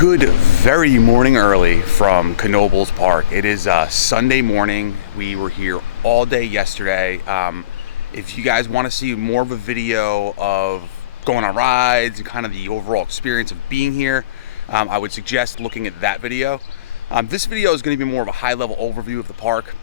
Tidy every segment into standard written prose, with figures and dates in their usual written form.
Good very morning early from Knoebels Park. It is Sunday morning. We were here all day yesterday. If you guys want to see more of a video of going on rides and kind of the overall experience of being here, I would suggest looking at that video. This video is going to be more of a high-level overview of the park.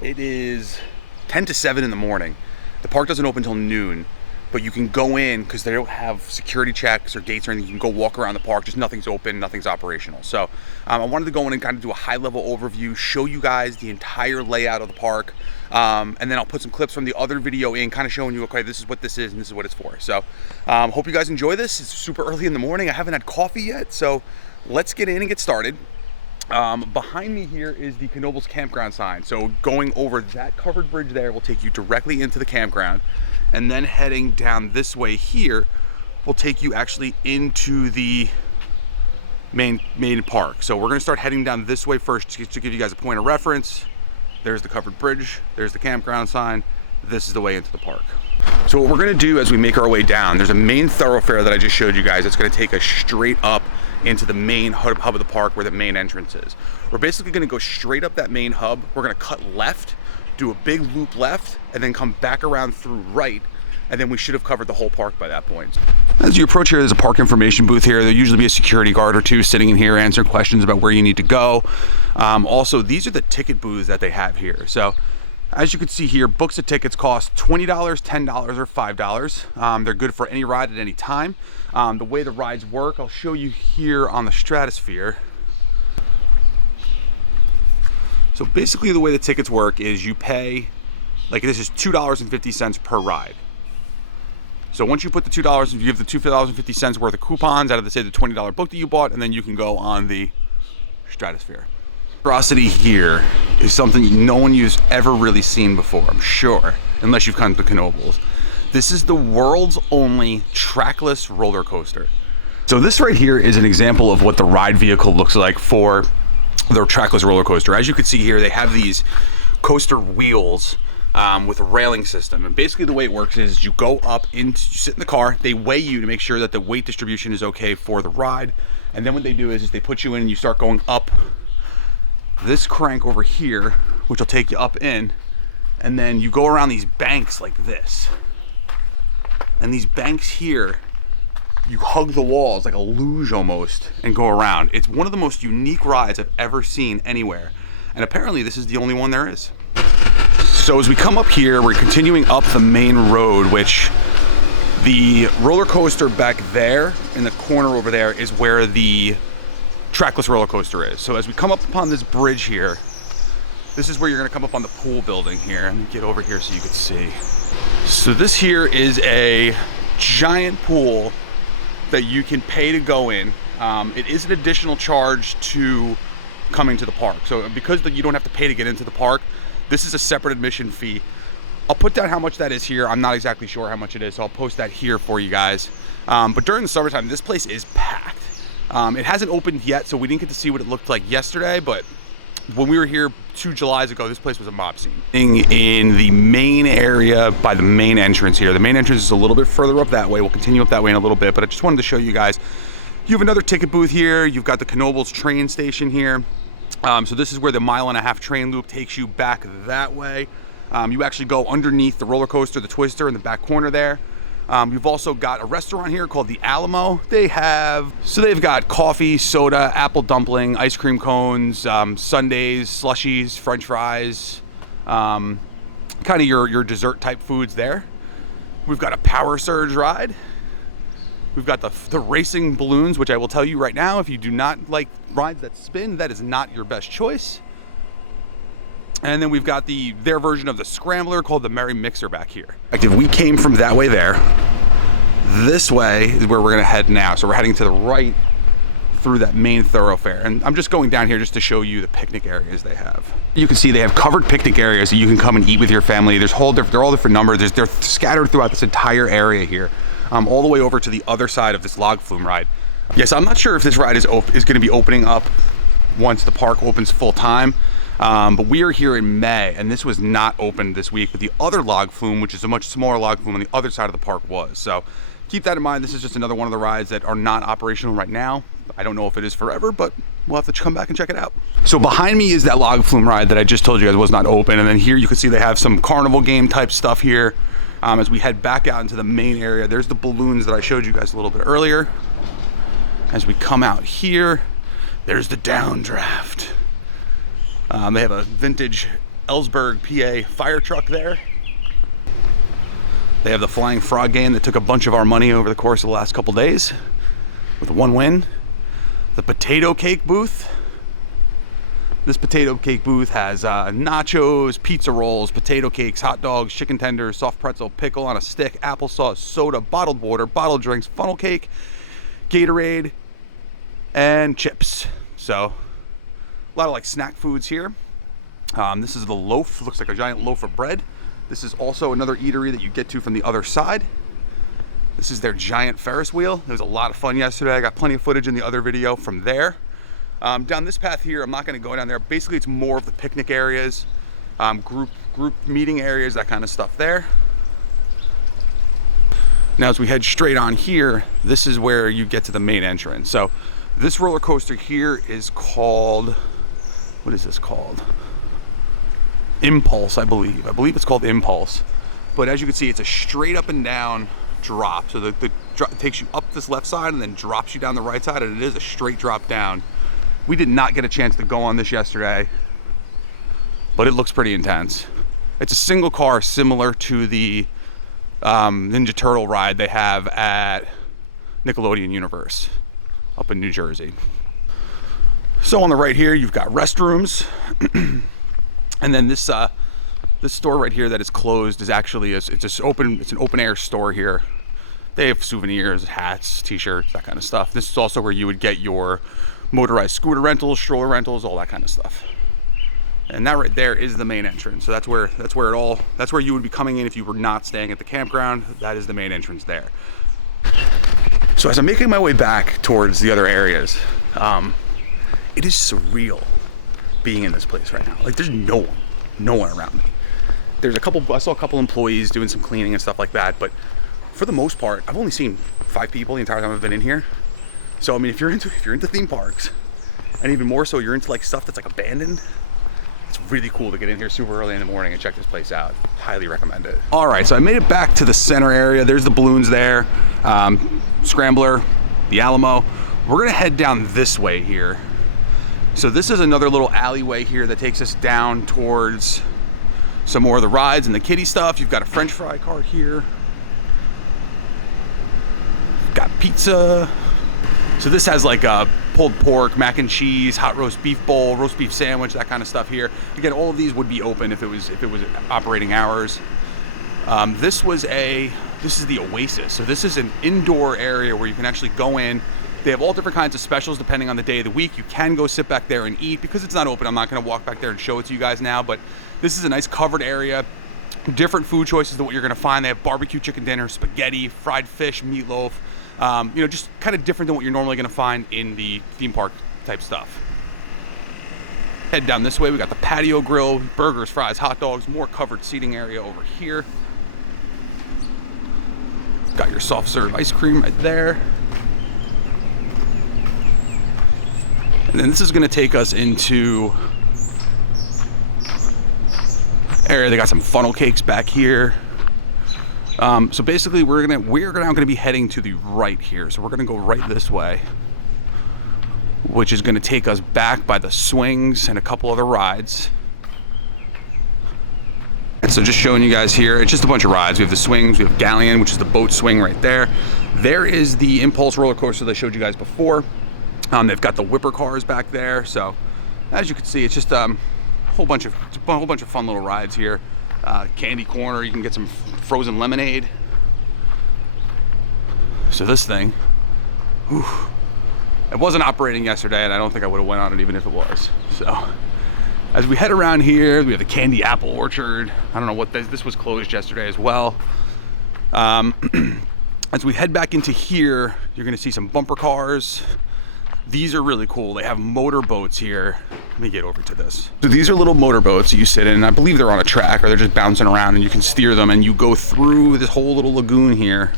It is 10 to 7 in the morning. The park doesn't open until noon. But you can go in because they don't have security checks or gates or anything. You can go walk around the park, just nothing's open, nothing's operational. So I wanted to go in and kind of do a high-level overview, show you guys the entire layout of the park, and then I'll put some clips from the other video in, kind of showing you, okay, this is what this is and this is what it's for. So hope you guys enjoy this. It's super early in the morning. I haven't had coffee yet, so let's get in and get started. Behind me here is the Knoebels campground sign. So going over that covered bridge there will take you directly into the campground. And then heading down this way here will take you actually into the main park. So we're gonna start heading down this way first to give you guys a point of reference. There's the covered bridge, there's the campground sign. This is the way into the park. So what we're gonna do as we make our way down, there's a main thoroughfare that I just showed you guys that's gonna take us straight up into the main hub of the park where the main entrance is. We're basically gonna go straight up that main hub. We're gonna cut left, do a big loop left, and then come back around through right, and then we should have covered the whole park by that point. As you approach here, there's a park information booth here. There'll usually be a security guard or two sitting in here answering questions about where you need to go. Also, these are the ticket booths that they have here. So as you can see here, books of tickets cost $20, $10, or $5. They're good for any ride at any time. The way the rides work, I'll show you here on the Stratosphere. So basically the way the tickets work is you pay, like this is $2.50 per ride. So once you put the $2, you give the $2.50 worth of coupons out of the, say, the $20 book that you bought, and then you can go on the Stratosphere. Curiosity here is something no one you've ever really seen before, I'm sure, unless you've come to Knoebels. This is the world's only trackless roller coaster. So this right here is an example of what the ride vehicle looks like for their trackless roller coaster. As you can see here, they have these coaster wheels with a railing system. And basically the way it works is you go up, you sit in the car, they weigh you to make sure that the weight distribution is okay for the ride. And then what they do is they put you in and you start going up this crank over here, which will take you up in, and then you go around these banks like this. And these banks here, you hug the walls like a luge almost and go around. It's one of the most unique rides I've ever seen anywhere. And apparently this is the only one there is. So as we come up here, we're continuing up the main road, which the roller coaster back there in the corner over there is where the trackless roller coaster is. So as we come up upon this bridge here, this is where you're gonna come up on the pool building here. Let me get over here so you can see. So this here is a giant pool that you can pay to go in. It is an additional charge to coming to the park. So because you don't have to pay to get into the park, this is a separate admission fee. I'll put down how much that is here. I'm not exactly sure how much it is, so I'll post that here for you guys. But during the summertime, this place is packed. It hasn't opened yet, so we didn't get to see what it looked like yesterday, but when we were here 2 Julys ago, this place was a mob scene. In the main area by the main entrance here. The main entrance is a little bit further up that way. We'll continue up that way in a little bit, but I just wanted to show you guys. You have another ticket booth here. You've got the Knoebels train station here. So this is where the 1.5 mile train loop takes you back that way. You actually go underneath the roller coaster, the Twister in the back corner there. You've also got a restaurant here called the Alamo. They've got coffee, soda, apple dumpling, ice cream cones, sundaes, slushies, french fries, kind of your dessert type foods there. We've got a power surge ride. We've got the racing balloons, which I will tell you right now, if you do not like rides that spin, that is not your best choice. And then we've got their version of the scrambler called the Merry Mixer back here. If we came from that way there, this way is where we're gonna head now. So we're heading to the right through that main thoroughfare. And I'm just going down here just to show you the picnic areas they have. You can see they have covered picnic areas that you can come and eat with your family. They're all different numbers. They're scattered throughout this entire area here, all the way over to the other side of this log flume ride. Yes, I'm not sure if this ride is gonna be opening up once the park opens full time. But we are here in May, and this was not open this week, but the other log flume, which is a much smaller log flume on the other side of the park, was. So keep that in mind. This is just another one of the rides that are not operational right now. I don't know if it is forever, but we'll have to come back and check it out. So behind me is that log flume ride that I just told you guys was not open. And then here you can see they have some carnival game type stuff here. As we head back out into the main area, there's the balloons that I showed you guys a little bit earlier. As we come out here, there's the downdraft. They have a vintage Ellsberg, PA fire truck there. They have the Flying Frog game that took a bunch of our money over the course of the last couple days with one win. The potato cake booth. This potato cake booth has nachos, pizza rolls, potato cakes, hot dogs, chicken tenders, soft pretzel, pickle on a stick, applesauce, soda, bottled water, bottled drinks, funnel cake, Gatorade, and chips. So a lot of like snack foods here. This is the loaf, looks like a giant loaf of bread. This is also another eatery that you get to from the other side. This is their giant Ferris wheel. It was a lot of fun yesterday. I got plenty of footage in the other video from there. Down this path here, I'm not gonna go down there. Basically, it's more of the picnic areas, group meeting areas, that kind of stuff there. Now, as we head straight on here, this is where you get to the main entrance. So this roller coaster here is called, what is this called? Impulse, I believe. I believe it's called Impulse. But as you can see, it's a straight up and down drop. So the drop takes you up this left side and then drops you down the right side, and it is a straight drop down. We did not get a chance to go on this yesterday, but it looks pretty intense. It's a single car similar to the Ninja Turtle ride they have at Nickelodeon Universe up in New Jersey. So on the right here, you've got restrooms. And then this store right here that is closed is actually it's an open air store here. They have souvenirs, hats, t-shirts, that kind of stuff. This is also where you would get your motorized scooter rentals, stroller rentals, all that kind of stuff. And that right there is the main entrance. So that's where you would be coming in if you were not staying at the campground. That is the main entrance there. So as I'm making my way back towards the other areas, it is surreal being in this place right now. Like, there's no one around me. I saw a couple employees doing some cleaning and stuff like that, but for the most part, I've only seen 5 people the entire time I've been in here. So I mean, if you're into theme parks, and even more so, you're into like stuff that's like abandoned, it's really cool to get in here super early in the morning and check this place out. Highly recommend it. All right, so I made it back to the center area. There's the balloons there, Scrambler, the Alamo. We're gonna head down this way here. So this is another little alleyway here that takes us down towards some more of the rides and the kiddie stuff. You've got a French fry cart here. Got pizza. So this has like a pulled pork, mac and cheese, hot roast beef bowl, roast beef sandwich, that kind of stuff here. Again, all of these would be open if it was operating hours. This is the Oasis. So this is an indoor area where you can actually go in. They have all different kinds of specials depending on the day of the week. You can go sit back there and eat. Because it's not open, I'm not gonna walk back there and show it to you guys now, but this is a nice covered area. Different food choices than what you're gonna find. They have barbecue chicken dinner, spaghetti, fried fish, meatloaf. Just kind of different than what you're normally gonna find in the theme park type stuff. Head down this way, we got the patio grill, burgers, fries, hot dogs, more covered seating area over here. Got your soft serve ice cream right there. And then this is gonna take us into area. They got some funnel cakes back here. So basically we're now gonna be heading to the right here. So we're gonna go right this way, which is gonna take us back by the swings and a couple other rides. And so just showing you guys here, it's just a bunch of rides. We have the swings, we have Galleon, which is the boat swing right there. There is the Impulse roller coaster that I showed you guys before. They've got the whipper cars back there. So as you can see, it's just a whole bunch of fun little rides here. Candy corner, you can get some frozen lemonade. So this thing, whew, it wasn't operating yesterday, and I don't think I would have went on it even if it was. So as we head around here, we have the Candy Apple Orchard. I don't know what this was closed yesterday as well. As we head back into here, you're gonna see some bumper cars. These are really cool. They have motor boats here. Let me get over to this. So these are little motor boats that you sit in, and I believe they're on a track or they're just bouncing around, and you can steer them, and you go through this whole little lagoon here.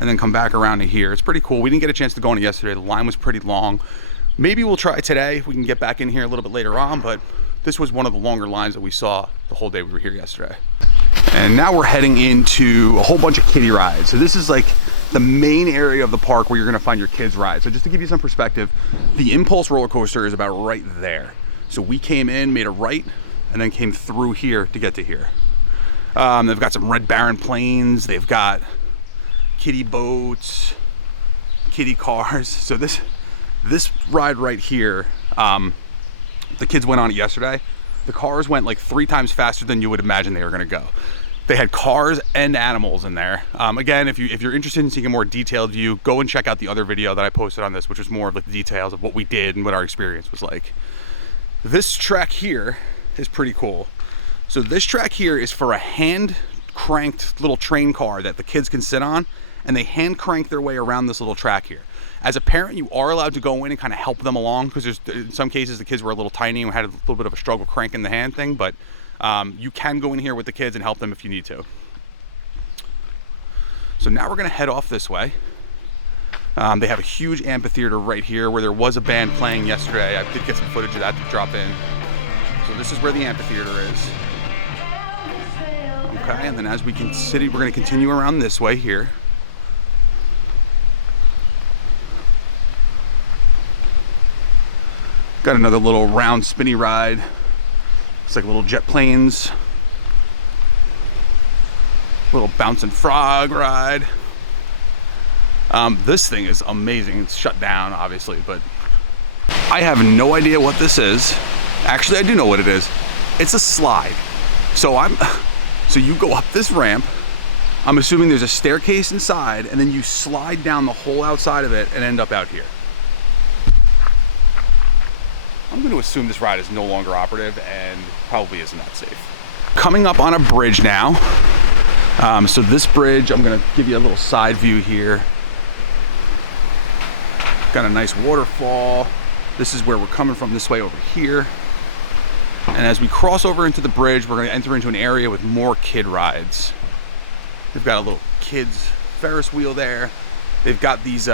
and then come back around to here. It's pretty cool. We didn't get a chance to go on it yesterday. The line was pretty long. Maybe we'll try today if we can get back in here a little bit later on, but this was one of the longer lines that we saw the whole day we were here yesterday. And now we're heading into a whole bunch of kiddie rides. So this is like the main area of the park where you're gonna find your kids' rides. So just to give you some perspective, the Impulse roller coaster is about right there. So we came in, made a right, and then came through here to get to here. They've got some Red Baron planes, they've got kiddie boats, kiddie cars. So this ride right here, the kids went on it yesterday. The cars went like 3 times faster than you would imagine they were gonna go. They had cars and animals in there. Again, if you're interested in seeing a more detailed view, go and check out the other video that I posted on this, which was more of like the details of what we did and what our experience was like. This track here is pretty cool. So this track here is for a hand cranked little train car that the kids can sit on, and they hand crank their way around this little track here. As a parent, you are allowed to go in and kind of help them along, because in some cases the kids were a little tiny and had a little bit of a struggle cranking the hand thing, but you can go in here with the kids and help them if you need to. So now we're gonna head off this way. They have a huge amphitheater right here where there was a band playing yesterday. I did get some footage of that to drop in. So this is where the amphitheater is. Okay, and then as we we're gonna continue around this way here. Got another little round spinny ride. It's like little jet planes. Little bouncing frog ride. This thing is amazing. It's shut down, obviously, but I have no idea what this is. Actually, I do know what it is. It's a slide. So you go up this ramp. I'm assuming there's a staircase inside, and then you slide down the whole outside of it and end up out here. I'm going to assume this ride is no longer operative and probably isn't that safe. Coming up on a bridge now. So this bridge, I'm going to give you a little side view here. Got a nice waterfall. This is where we're coming from, this way over here. And as we cross over into the bridge, we're going to enter into an area with more kid rides. They've got a little kids Ferris wheel there. They've got these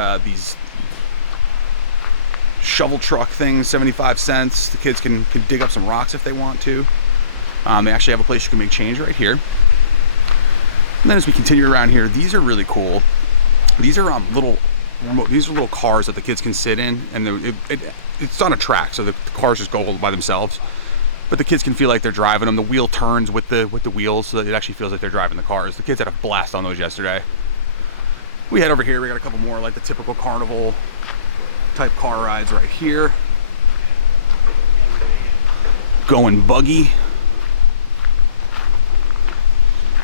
shovel truck things, 75 cents. The kids can dig up some rocks if they want to. They actually have a place you can make change right here. And then as we continue around here, these are really cool. These are little cars that the kids can sit in, and it's on a track, so the cars just go by themselves. But the kids can feel like they're driving them. The wheel turns with the wheels, so that it actually feels like they're driving the cars. The kids had a blast on those yesterday. We head over here. We got a couple more like the typical carnival type car rides right here. Going buggy.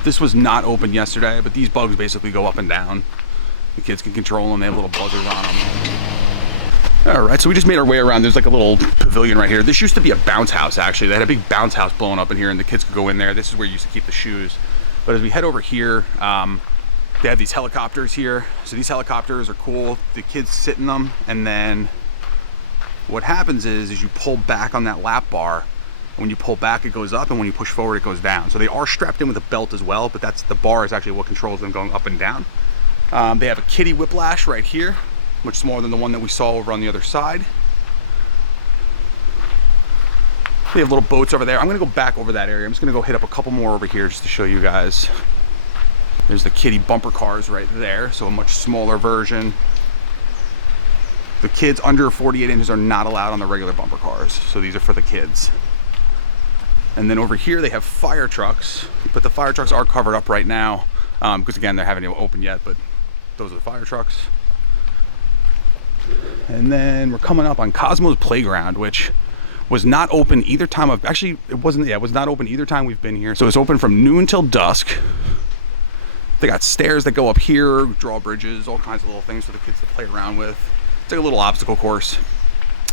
This was not open yesterday, but these bugs basically go up and down. The kids can control them. They have little buzzers on them. All right, so we just made our way around. There's like a little pavilion right here. This used to be a bounce house, actually. They had a big bounce house blowing up in here, and the kids could go in there. This is where you used to keep the shoes. But as we head over here, they have these helicopters here. So these helicopters are cool. The kids sit in them, and then what happens is you pull back on that lap bar. When you pull back, it goes up, and when you push forward, it goes down. So they are strapped in with a belt as well, but the bar is actually what controls them going up and down. They have a kiddie whiplash right here, much smaller than the one that we saw over on the other side. They have little boats over there. I'm gonna go back over that area. I'm just gonna go hit up a couple more over here just to show you guys. There's the kiddie bumper cars right there, so a much smaller version. The kids under 48 inches are not allowed on the regular bumper cars, so these are for the kids. And then over here they have fire trucks, but the fire trucks are covered up right now because again, they haven't even opened yet, but those are the fire trucks. And then we're coming up on Cosmo's Playground, which was not open either time it was not open either time we've been here. So it's open from noon till dusk. They got stairs that go up here, drawbridges, all kinds of little things for the kids to play around with. It's like a little obstacle course.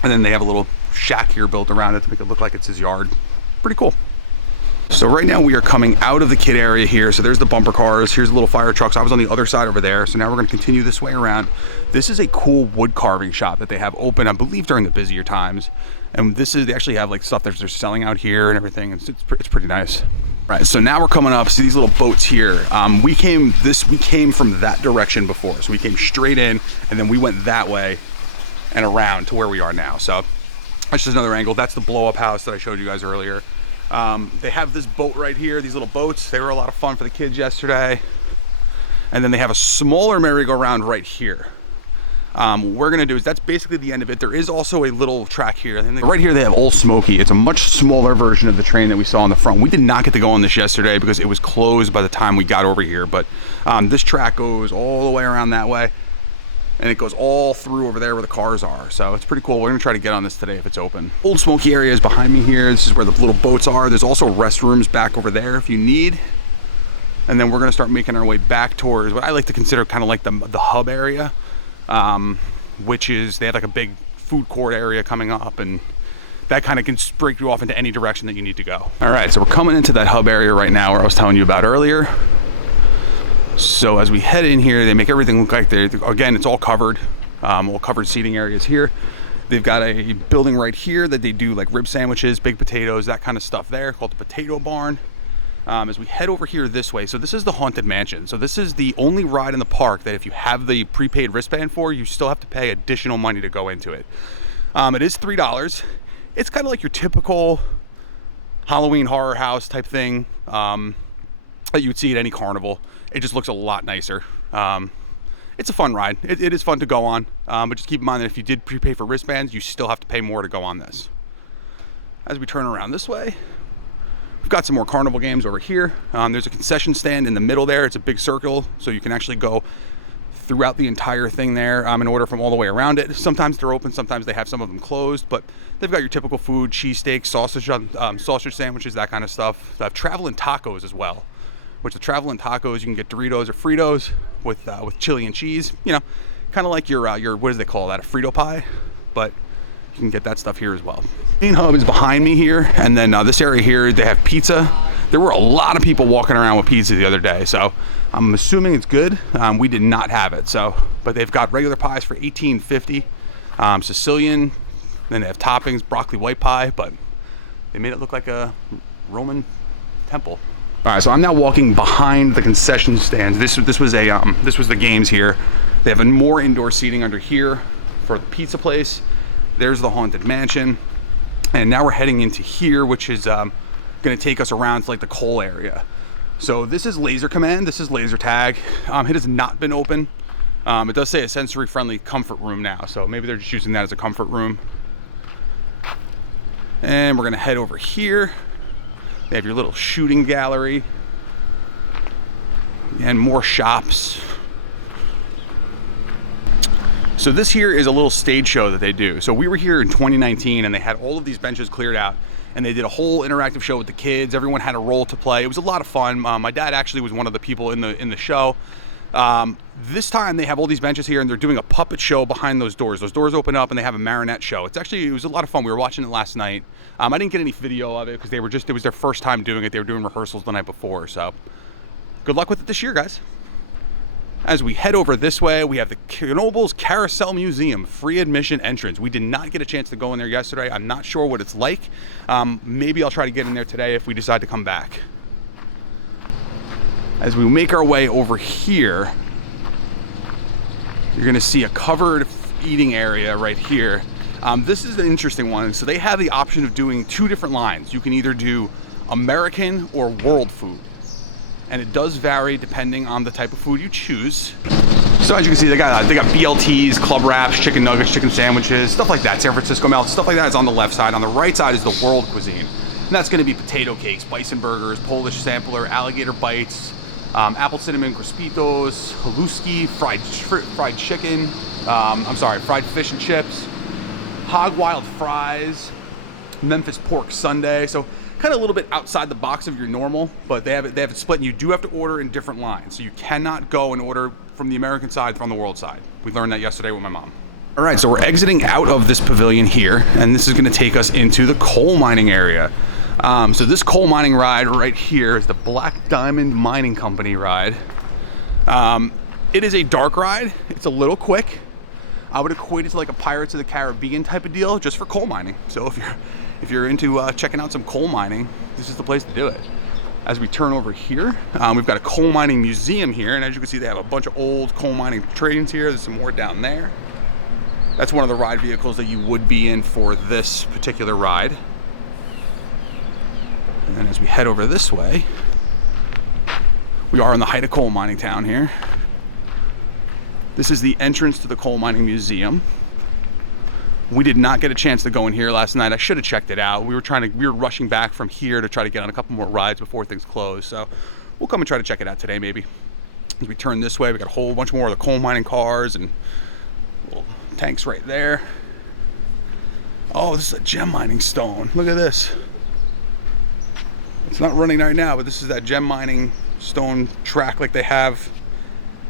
And then they have a little shack here built around it to make it look like it's his yard. Pretty cool. So right now we are coming out of the kid area here. So there's the bumper cars. Here's the little fire trucks. I was on the other side over there. So now we're going to continue this way around. This is a cool wood carving shop that they have open, I believe, during the busier times. And they actually have like stuff that they're selling out here and everything. It's pretty nice. Right, so now we're coming up. See these little boats here. We came from that direction before, so we came straight in, and then we went that way and around to where we are now. So that's just another angle. That's the blow-up house that I showed you guys earlier. They have this boat right here. These little boats. They were a lot of fun for the kids yesterday. And then they have a smaller merry-go-round right here. What we're gonna do is that's basically the end of it. There is also a little track here. And right here they have Old Smoky. It's a much smaller version of the train that we saw on the front. We did not get to go on this yesterday because it was closed by the time we got over here. But this track goes all the way around that way, and it goes all through over there where the cars are. So it's pretty cool. We're gonna try to get on this today if it's open. Old Smoky area is behind me here. This is where the little boats are. There's also restrooms back over there if you need. And then we're gonna start making our way back towards what I like to consider kind of like the hub area. Which is, they have like a big food court area coming up, and that kind of can break you off into any direction that you need to go. All right, so we're coming into that hub area right now where I was telling you about earlier. So as we head in here, they make everything look like again, it's all covered seating areas here. They've got a building right here that they do like rib sandwiches, baked potatoes, that kind of stuff there, called the Potato Barn. As we head over here this way, so this is the Haunted Mansion. So this is the only ride in the park that if you have the prepaid wristband for, you still have to pay additional money to go into it. It is $3. It's kind of like your typical Halloween horror house type thing that you would see at any carnival. It just looks a lot nicer. It's a fun ride. It is fun to go on, but just keep in mind that if you did prepay for wristbands, you still have to pay more to go on this. As we turn around this way, we've got some more carnival games over here. There's a concession stand in the middle there. It's a big circle, so you can actually go throughout the entire thing there and order from all the way around it. Sometimes they're open, sometimes they have some of them closed, but they've got your typical food, cheesesteaks, sausage sandwiches, that kind of stuff. They have traveling tacos as well, which the traveling tacos, you can get Doritos or Fritos with chili and cheese. You know, kind of like your what do they call that, a Frito pie, but you can get that stuff here as well. Main hub is behind me here, and then this area here, they have pizza. There were a lot of people walking around with pizza the other day, so I'm assuming it's good. We did not have it, but they've got regular pies for $18.50, Sicilian, then they have toppings, broccoli white pie, but they made it look like a Roman temple. All right, so I'm now walking behind the concession stands. This was the games here. They have more indoor seating under here for the pizza place. There's the Haunted Mansion. And now we're heading into here, which is going to take us around to like the coal area. So this is Laser Command. This is Laser Tag. It has not been open. It does say a sensory-friendly comfort room now, so maybe they're just using that as a comfort room. And we're going to head over here. They have your little shooting gallery and more shops. So this here is a little stage show that they do. So we were here in 2019 and they had all of these benches cleared out and they did a whole interactive show with the kids. Everyone had a role to play. It was a lot of fun. My dad actually was one of the people in the show. This time they have all these benches here and they're doing a puppet show behind those doors. Those doors open up and they have a marionette show. It was a lot of fun. We were watching it last night. I didn't get any video of it because it was their first time doing it. They were doing rehearsals the night before. So good luck with it this year, guys. As we head over this way, we have the Knoebels Carousel Museum, free admission entrance. We did not get a chance to go in there yesterday. I'm not sure what it's like. Maybe I'll try to get in there today if we decide to come back. As we make our way over here, you're gonna see a covered eating area right here. This is an interesting one. So they have the option of doing two different lines. You can either do American or world food. And it does vary depending on the type of food you choose. So as you can see, they got BLTs, club wraps, chicken nuggets, chicken sandwiches, stuff like that. San Francisco melt, stuff like that is on the left side. On the right side is the world cuisine. And that's gonna be potato cakes, bison burgers, Polish sampler, alligator bites, apple cinnamon crispitos, haluski, fried chicken, fried fish and chips, hog wild fries, Memphis pork sundae. So kind of a little bit outside the box of your normal, but they have it split, and you do have to order in different lines. So you cannot go and order from the American side, from the world side. We learned that yesterday with my mom. All right, so we're exiting out of this pavilion here, and this is gonna take us into the coal mining area. So this coal mining ride right here is the Black Diamond Mining Company ride. It is a dark ride. It's a little quick. I would equate it to like a Pirates of the Caribbean type of deal, just for coal mining. So if you're into checking out some coal mining, this is the place to do it. As we turn over here, we've got a coal mining museum here, and as you can see, they have a bunch of old coal mining trains here. There's some more down there. That's one of the ride vehicles that you would be in for this particular ride. And then as we head over this way, we are in the height of coal mining town here. This is the entrance to the coal mining museum. We did not get a chance to go in here last night. I should have checked it out. We were rushing back from here to try to get on a couple more rides before things close. So we'll come and try to check it out today, maybe. As we turn this way, we got a whole bunch more of the coal mining cars and little tanks right there. Oh, this is a gem mining stone. Look at this. It's not running right now, but this is that gem mining stone track like they have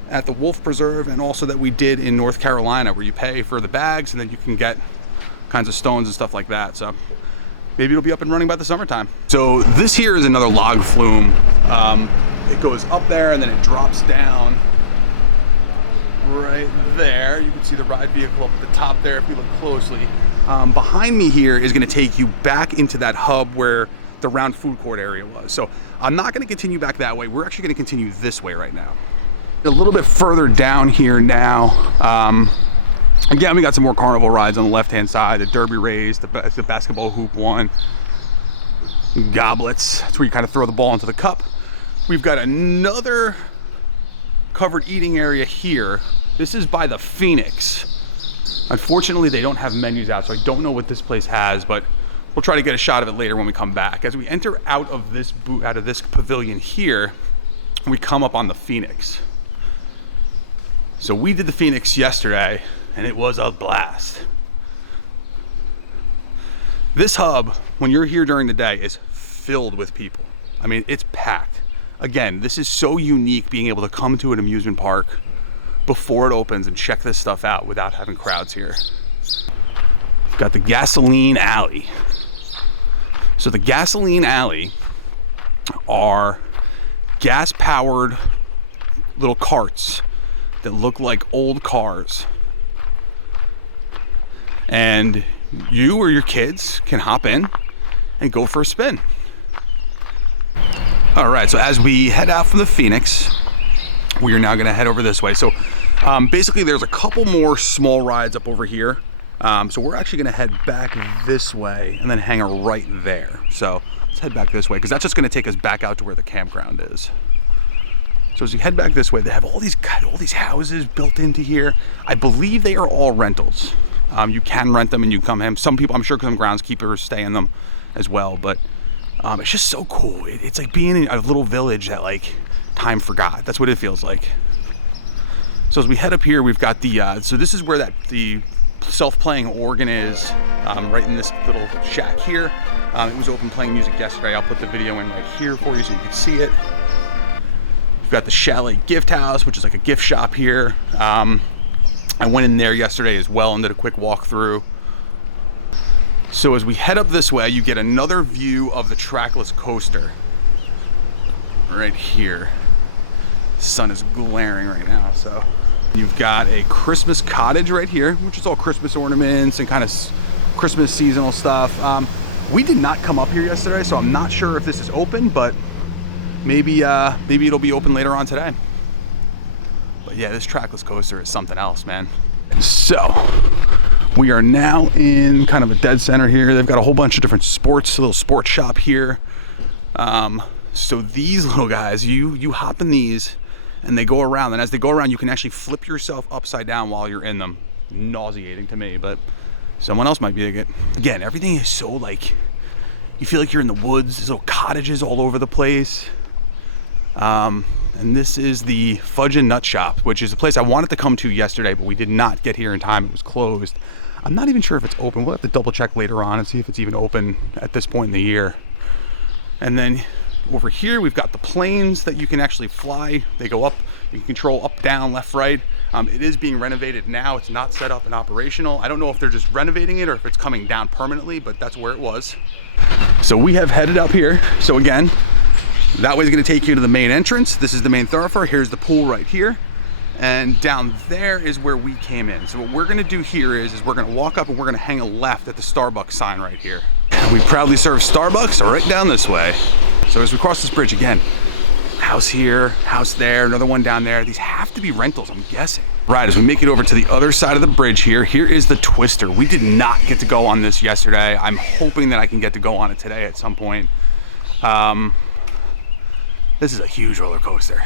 at the Wolf Preserve, and also that we did in North Carolina, where you pay for the bags and then you can get kinds of stones and stuff like that. So maybe it'll be up and running by the summertime. So this here is another log flume. It goes up there and then it drops down right there. You can see the ride vehicle up at the top there if you look closely. Behind me here is going to take you back into that hub where the round food court area was. So I'm not going to continue back that way. We're actually going to continue this way right now. A little bit further down here now. Again, we got some more carnival rides on the left-hand side. The derby race, the basketball hoop one, goblets. That's where you kind of throw the ball into the cup. We've got another covered eating area here. This is by the Phoenix. Unfortunately, they don't have menus out, so I don't know what this place has, but we'll try to get a shot of it later when we come back. As we enter out of this pavilion here, we come up on the Phoenix. So we did the Phoenix yesterday, and it was a blast. This hub, when you're here during the day, is filled with people. I mean, it's packed. Again, this is so unique, being able to come to an amusement park before it opens and check this stuff out without having crowds here. We've got the gasoline alley. So the gasoline alley are gas-powered little carts that look like old cars, and you or your kids can hop in and go for a spin. All right, so as we head out from the Phoenix, we are now going to head over this way. So basically there's a couple more small rides up over here, so we're actually going to head back this way and then hang right there. So let's head back this way, because that's just going to take us back out to where the campground is. So as you head back this way, they have all these houses built into here. I believe they are all rentals. You can rent them and you come in. Some people, I'm sure some groundskeepers stay in them as well, but it's just so cool. It's like being in a little village that like time forgot. That's what it feels like. So as we head up here, we've got the, so this is where the self-playing organ is, right in this little shack here. It was open playing music yesterday. I'll put the video in right here for you so you can see it. We've got the Chalet Gift House, which is like a gift shop here. I went in there yesterday as well and did a quick walkthrough. So as we head up this way, you get another view of the Trackless coaster right here. The sun is glaring right now, so. You've got a Christmas cottage right here, which is all Christmas ornaments and kind of Christmas seasonal stuff. We did not come up here yesterday, so I'm not sure if this is open, but maybe it'll be open later on today. But yeah, this Trackless coaster is something else, man. So we are now in kind of a dead center here. They've got a whole bunch of different sports, a little sports shop here. So these little guys, you hop in these and they go around, and as they go around, you can actually flip yourself upside down while you're in them. Nauseating to me, but someone else might dig it. Again, everything is so like, you feel like you're in the woods. There's little cottages all over the place. And this is the Fudge and Nut Shop, which is a place I wanted to come to yesterday, but we did not get here in time. It was closed. I'm not even sure if it's open. We'll have to double check later on and see if it's even open at this point in the year. And then over here, we've got the planes that you can actually fly. They go up, you can control up, down, left, right. It is being renovated now. It's not set up and operational. I don't know if they're just renovating it or if it's coming down permanently, but that's where it was. So we have headed up here. So again, that way is going to take you to the main entrance. This is the main thoroughfare. Here's the pool right here. And down there is where we came in. So what we're going to do here is we're going to walk up and we're going to hang a left at the Starbucks sign right here. We proudly serve Starbucks right down this way. So as we cross this bridge again, house here, house there, another one down there. These have to be rentals, I'm guessing. Right, as we make it over to the other side of the bridge here is the Twister. We did not get to go on this yesterday. I'm hoping that I can get to go on it today at some point. This is a huge roller coaster.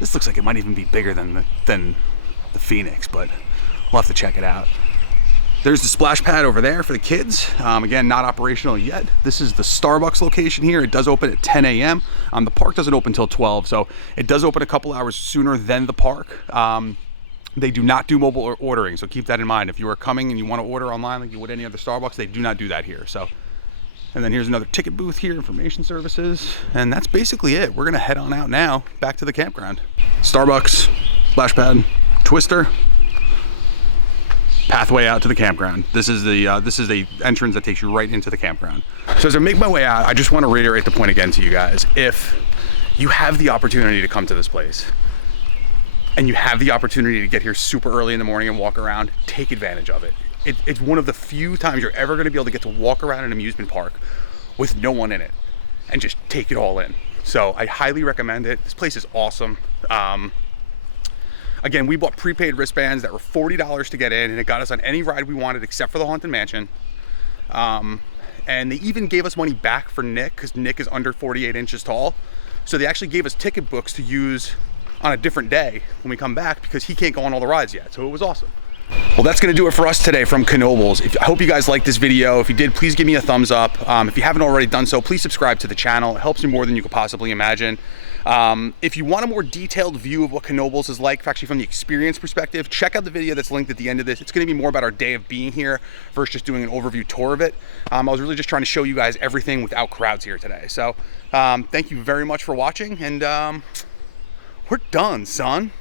This looks like it might even be bigger than the Phoenix, but we'll have to check it out. There's the splash pad over there for the kids. Again, not operational yet. This is the Starbucks location here. It does open at 10 a.m. The park doesn't open until 12, so it does open a couple hours sooner than the park. They do not do mobile ordering, so keep that in mind. If you are coming and you want to order online like you would any other Starbucks, they do not do that here. So, and then here's another ticket booth here, information services, and that's basically it. We're gonna head on out now, back to the campground. Starbucks, splash pad, Twister, pathway out to the campground. This is the entrance that takes you right into the campground. So as I make my way out, I just want to reiterate the point again to you guys. If you have the opportunity to come to this place and you have the opportunity to get here super early in the morning and walk around, take advantage of it. It's one of the few times you're ever going to be able to get to walk around an amusement park with no one in it and just take it all in. So I highly recommend it. This place is awesome. Again, we bought prepaid wristbands that were $40 to get in, and it got us on any ride we wanted except for the Haunted Mansion. And they even gave us money back for Nick, because Nick is under 48 inches tall. So they actually gave us ticket books to use on a different day when we come back, because he can't go on all the rides yet. So it was awesome. Well, that's going to do it for us today from Knoebels. I hope you guys liked this video. If you did, please give me a thumbs up. If you haven't already done so, please subscribe to the channel. It helps me more than you could possibly imagine. If you want a more detailed view of what Knoebels is like, actually from the experience perspective, check out the video that's linked at the end of this. It's going to be more about our day of being here versus just doing an overview tour of it. I was really just trying to show you guys everything without crowds here today. So thank you very much for watching, and we're done, son.